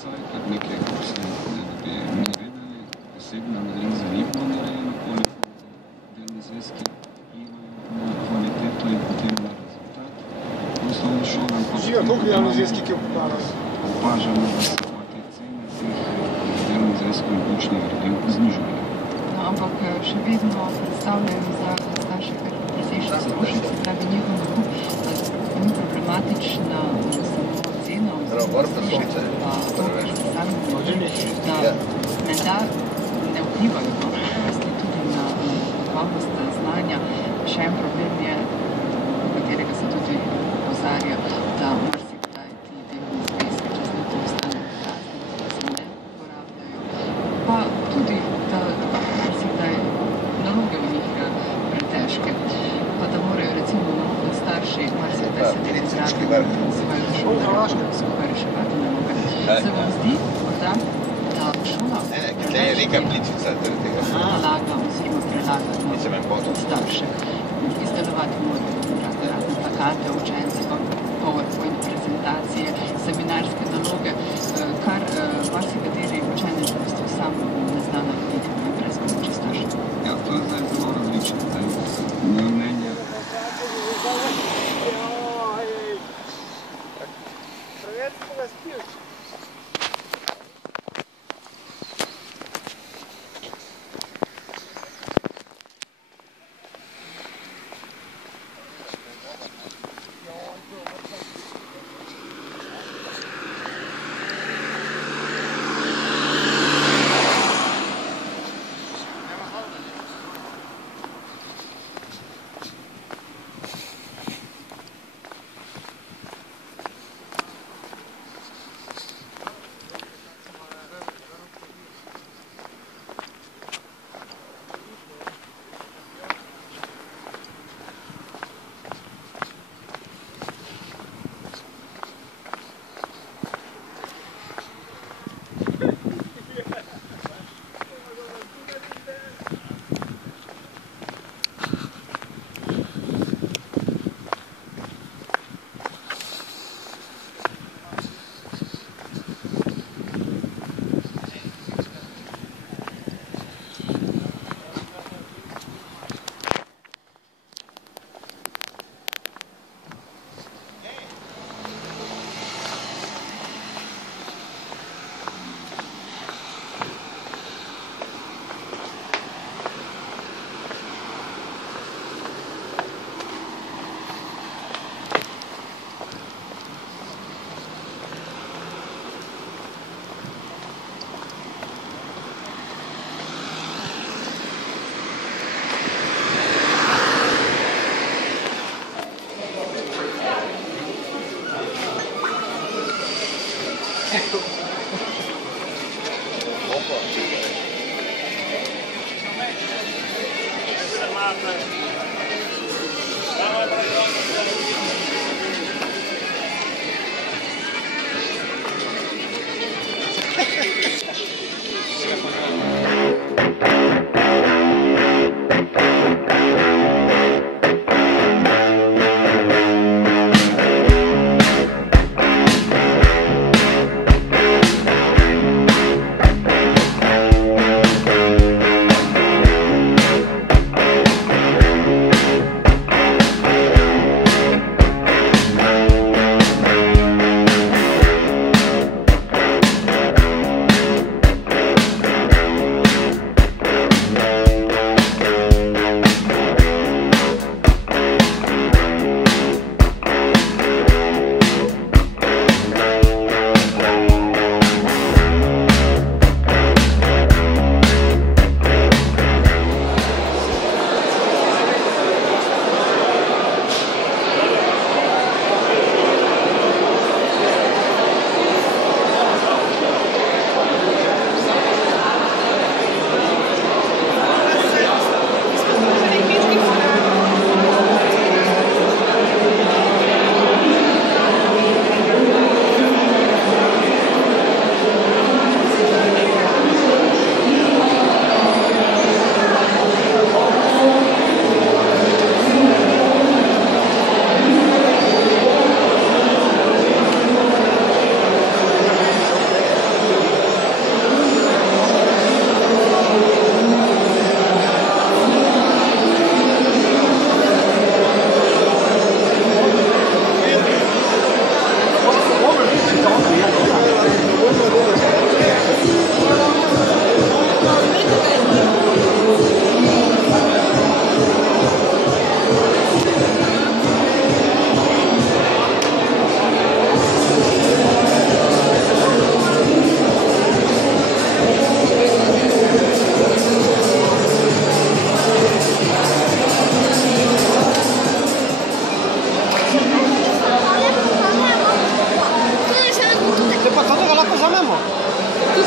vsaj kar nekaj posled, da bi mi vedeli, posebno ne gre za ribno narejeno, koliko delni zvezki imajo na kvaliteto in potem na rezultat. V osnovni šoli koliko delni zvezki, ki opažamo, da se pa te cene teh delnih zvezkov in učnih gradiv znižujejo. No, ampak še vedno predstavljajo za starše kar presežen strošek, se pravi njihov nakup, ni problematična samo cena, oziroma strošek, pa to, kar se sami govorili, da menda ne vplivajo tudi na kakovost znanja. Še en problem je, katerega se tudi opozarja, da marsikdaj ti delni zvezki čez leto ostanejo prazni, da se ne uporabljajo, pa tudi, da marsikdaj naloge v njih pretežke, pa da morajo recimo starši marsikdaj sedeti zraven svoje šole, skupaj reševati naloge. Se vam zdi, morda, da šola nalaga oziroma prelaga tudi starše. Izdelovati morajo razne plakate, učenci, PowerPoint prezentacije, seminarske naloge, kar marsikateri učenec v bistvu sam ne zna narediti brez pomoči staršev. Ja, to je zdaj zelo različno. Moje mnenje. Preveč ko ga spil.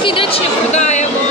si nič ne prodajamo.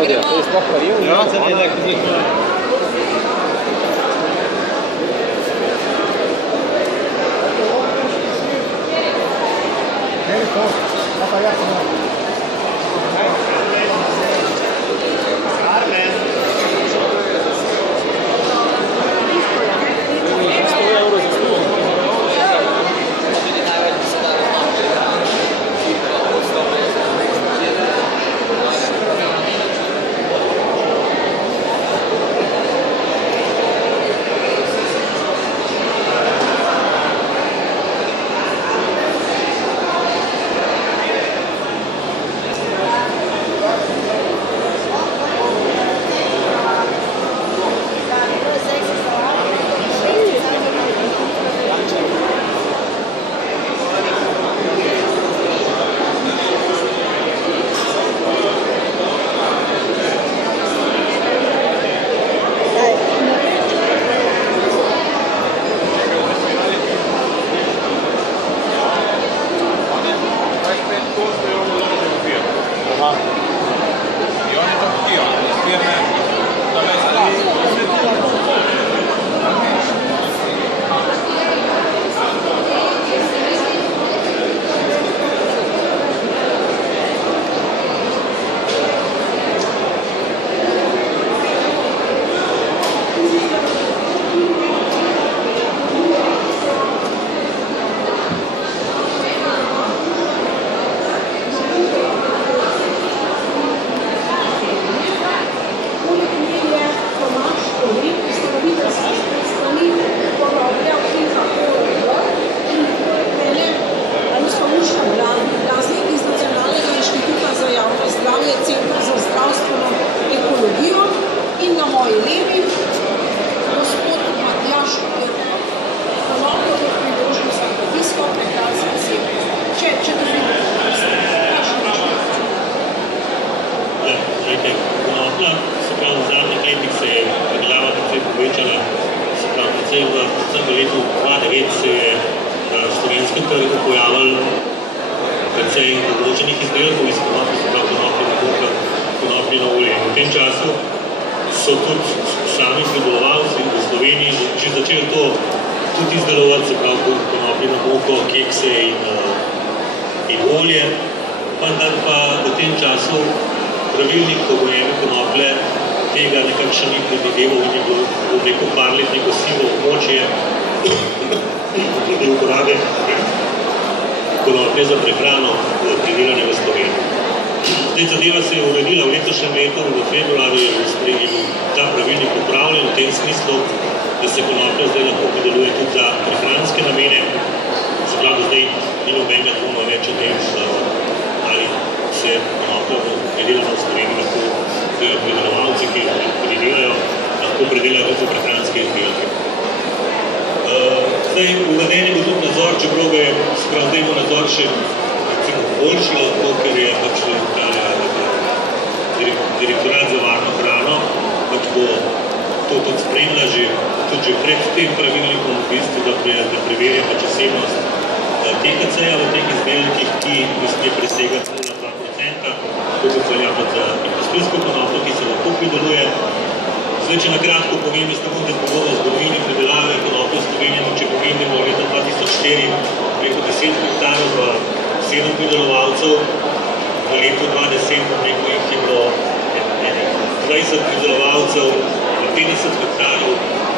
Claudia, to jest palił? Ja, precej določenih izdelkov iz konoplje, se pravi konopljena moka, konopljeno olje. V tem času so tudi sami pridelovalci v Sloveniji že začeli to tudi izdelovati, se pravi konopljeno moko, kekse in olje, vendar pa v tem času pravilnik o gojenju konoplje tega nekako še ni predvideval in je bilo neko parletniko sivo območje glede uporabe konoplje za prehrano pridelane v Sloveniji. Zdaj zadeva se je uredila v letošnjem letu, v februarju je ta pravilnik upravljen v tem smislu, da se konoplja zdaj lahko prideluje tudi za prehranske namene. Se pravi, zdaj ni nobenega dvoma več o tem, ali se konoplja pridelana v Sloveniji lahko pridelovalci, ki pridelajo, lahko pridelajo tudi za prehranske izdelke. Zdaj, uveden je bil tudi nadzor, čeprav ga je, sprav zdaj bo nadzor še recimo boljši, lahko, ker je pač direktorat za varno hrano, pač bo to tudi spremlja že pred tem pravilnikom, v bistvu, da preverja pač osebnost THC-ja v teh izdelkih, ki ne sme presegati 0,2%, to bo velja pa za industrijsko konopljo, ki se lahko prideluje. Zdaj, če nakratko povem, jaz tako da povedal zgodovini predelave konoplje v Sloveniji, če povem, leta 2004 preko 10 hektarov v 7 pridelovalcev, v letu 2010 preko jih je bilo 20 pridelovalcev, 50 hektarov,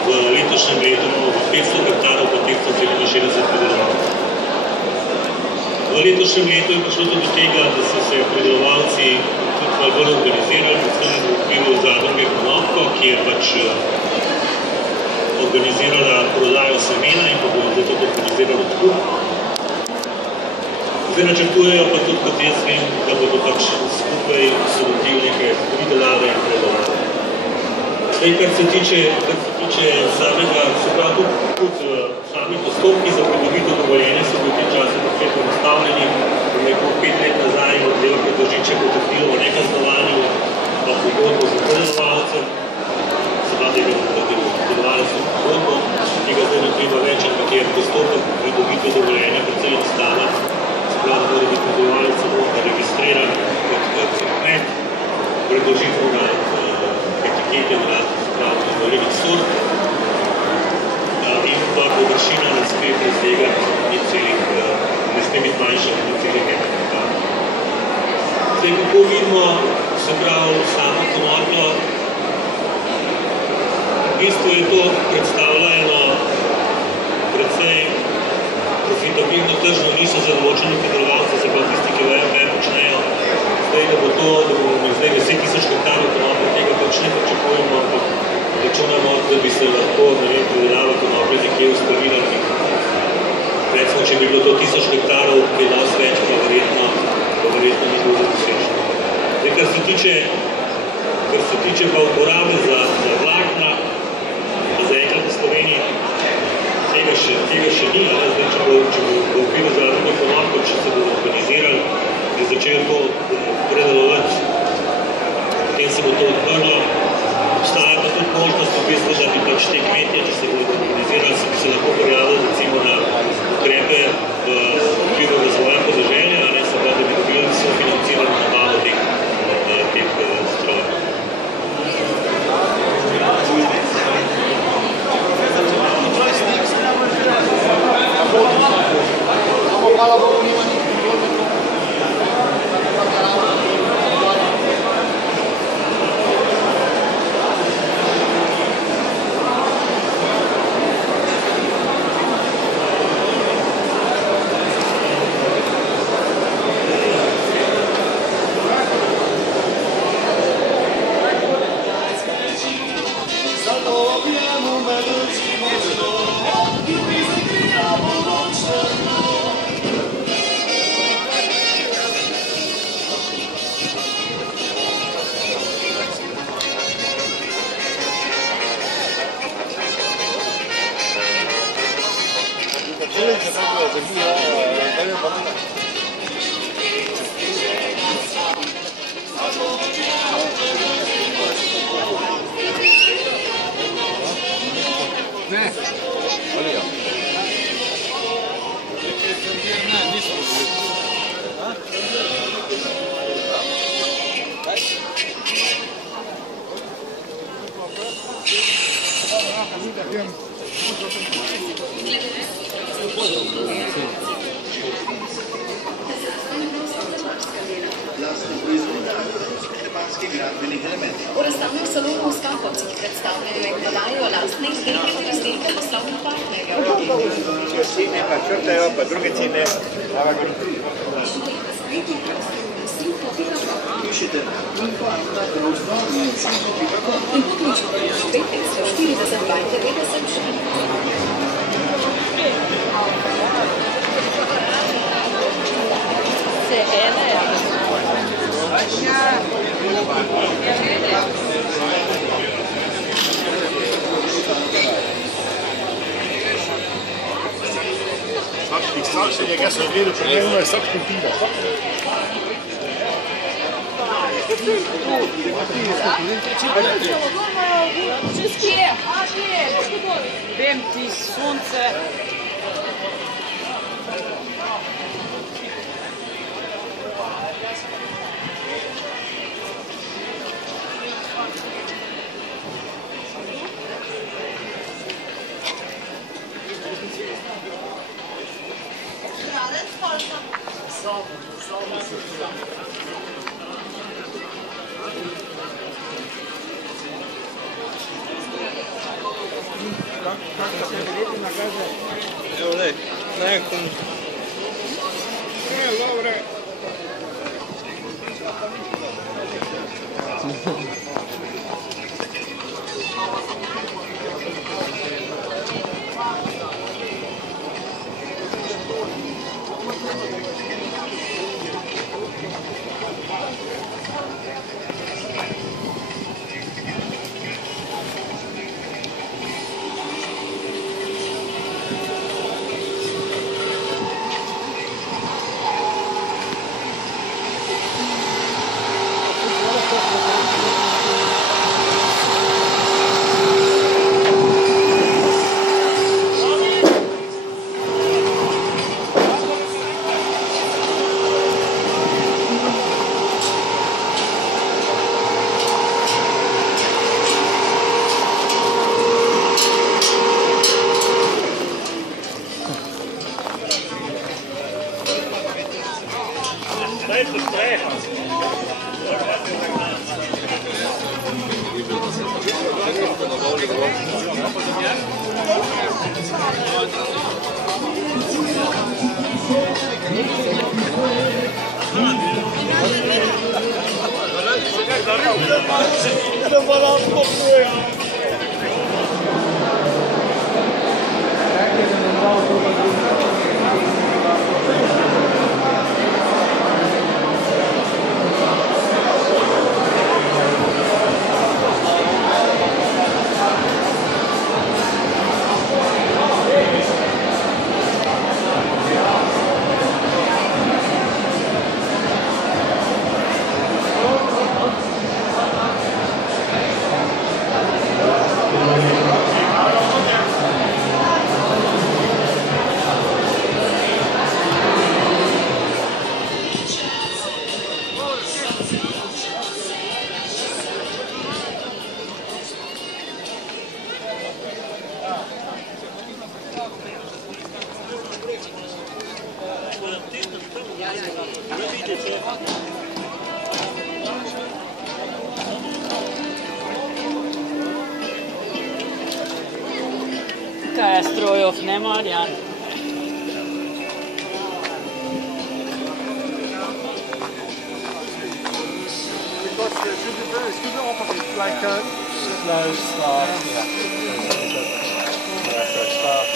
v letošnjem letu 500 hektarov, pa 567 pridelovalcev. V letošnjem letu je prišlo tudi do tega, da so se pridelovalci tudi malo bolj organizirali, predvsem v okviru zadruge Konopko, ki je pač organizirala prodajo semena in pa bo zato organizirala odkup. Zdaj načrtujejo pa tudi, kot jaz vem, da bodo pač skupaj sodobili nekaj pridelave in predelave. Zdaj, kar se tiče samega, se pravi tudi sami postopki za pridobitev dovoljenja so bili v tem času precej poenostavljeni. Nekaj 5 let nazaj od Delke Tržiče potrdilo o nekaznovanju pa pogodbo za predelovalcem. Se pravi, da je predelovalec pogodbo, tega zdaj ne treba več, ampak je postopek pridobitev dovoljenja precej enostaven. Se pravi, da bi predelovalec samo registriran kot kmet, predložitev na etikete na izvoljenih sort in pa površina ne sme presegati ne sme biti manjša od 0,1 hektara. Zdaj, kako vidimo, se pravi, samo konopljo, v bistvu je to predstavljeno precej profitabilno tržno niso za določene pridelovalce, se pravi tisti, ki vejo, kaj počnejo. Zdaj, da bomo zdaj 10 000 hektarov konoplje, tega pač ne pričakujemo, ampak računamo, da bi se lahko pridelava konoplje nekje ustavila. Recimo, če bi bilo to 1000 hektarov, ki je dosti več, pa verjetno ni bilo doseženo. Zdaj, kar se tiče pa uporabe za vlakna, za enkrat v Sloveniji, tega še ni. Zdaj, če bo v okviru zadruge Konopko, če se bodo organizirali, bi začeli to predelovati, potem se bo to odprlo. Obstaja pa tudi možnost, v bistvu, da bi pač te kmetje, če se bodo organizirali, bi se lahko prijavili recimo na ukrepe v okviru razvoja podeželja, ne se da bi dobili sofinancirano nabavo teh strojev. V razstavnih salonov v Skakovcih predstavljajo in prodajajo lastne izdelke ter izdelke poslovnih partnerjev. Cene pa črtajo, pa druge cene. In poključujejo 540 Se ene, Sam se njega sem gledal, primerno je vsak špilpina. vem ti sonce. Evo ne, nekako... Dobre. Kaj je strojev ne marja? Like slow start, yeah. So start,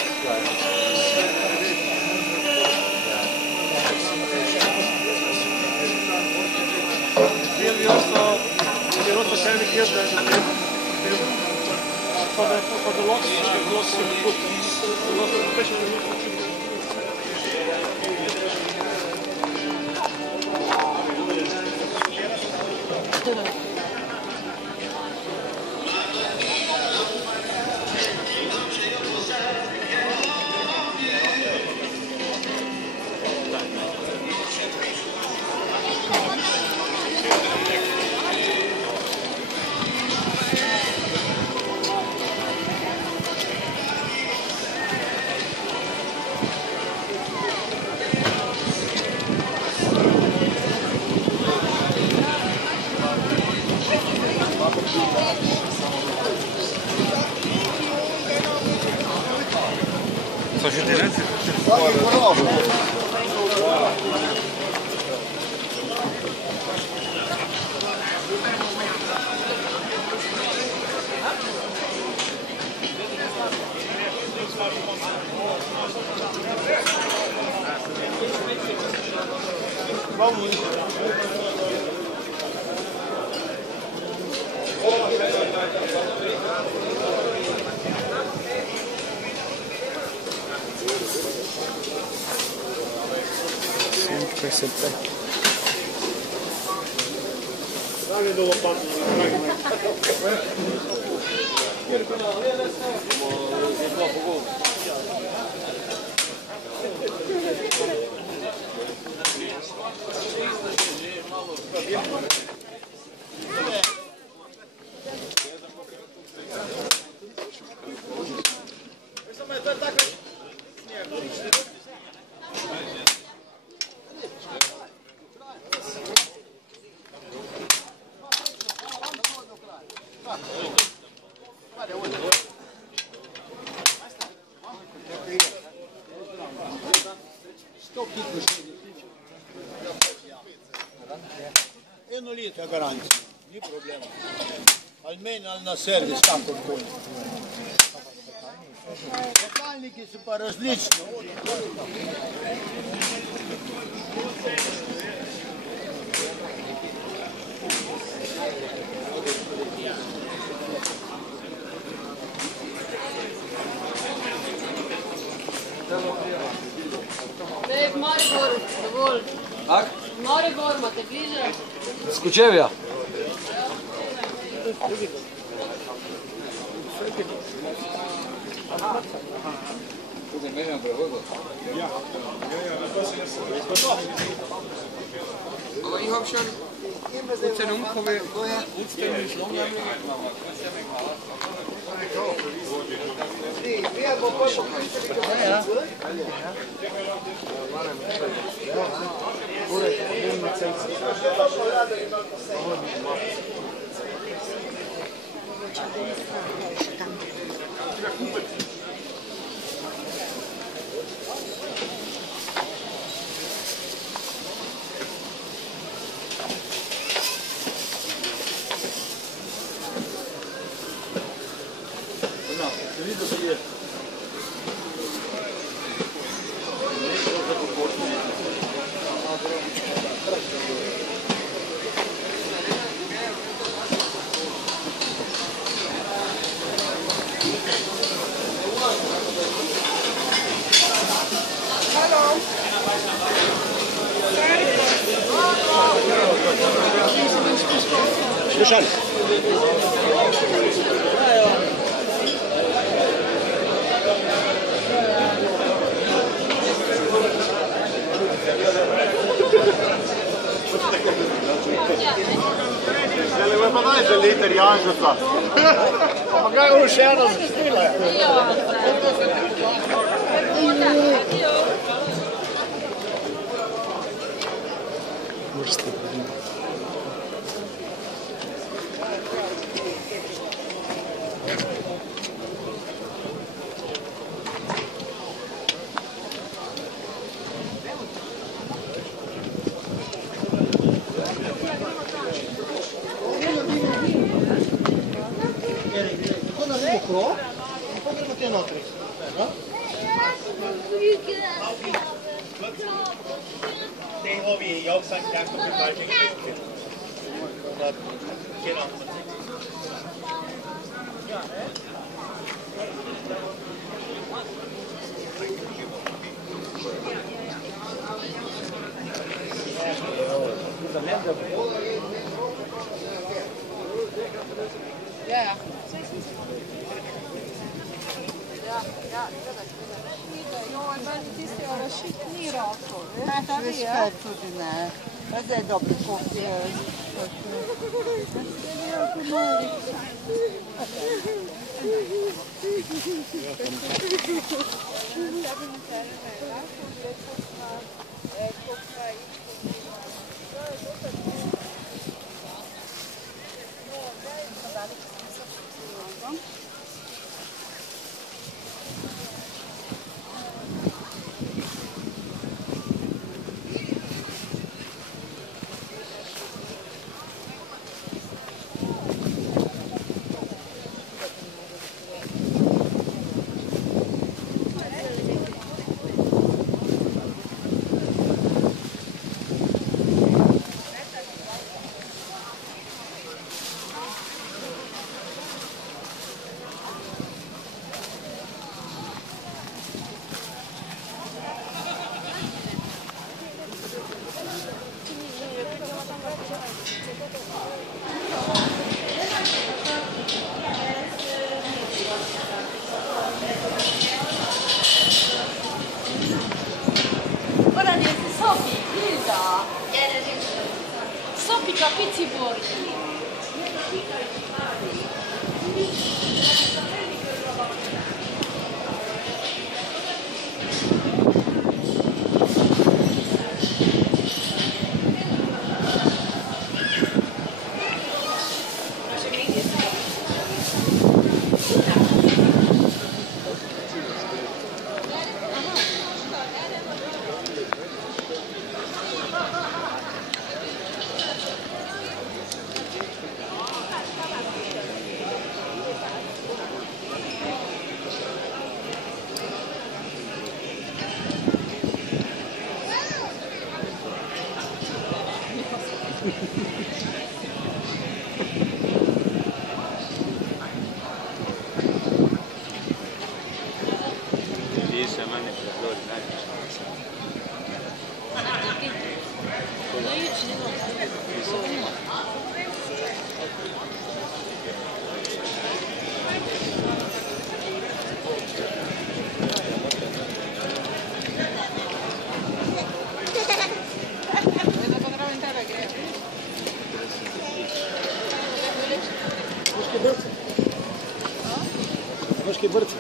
we also tell the kids that for the loss of the foot, the loss of especially Eno leto je garancija, ni problema. Ali meni ali na servis, kakorkoli. Pokalniki so pa različni. Ne, v Mariboru, dovolj. Ak? V Mariboru imate bliže. Z Kočevja. Tukaj mežem prevodu? Ja. Aber ich habe schon gute Umkommen, gute Schlungen. Slušaj. Zdaj pa daj za liter Janžuca. Pa kaj je še eno zaštila? Te ovi jogsan kako bi mađe gledke. Ja, ja. Joj, meni tisti arašit ni roko. Veš kaj tudi ne. Pa zdaj dobro kofi. Kapici bor. Moški brci.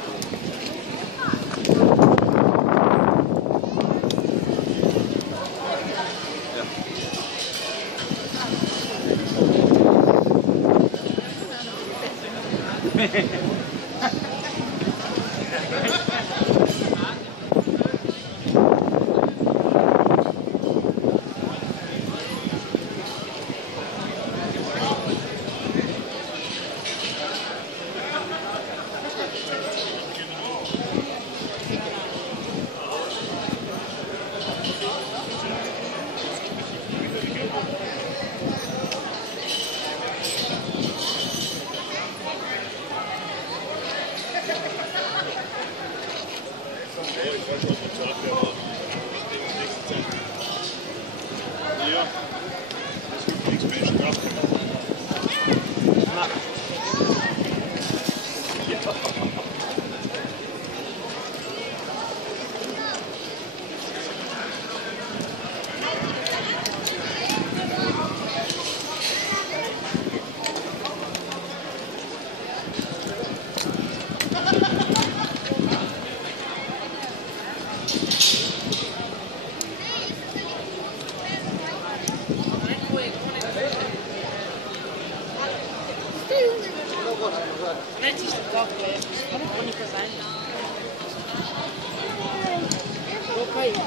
Okay,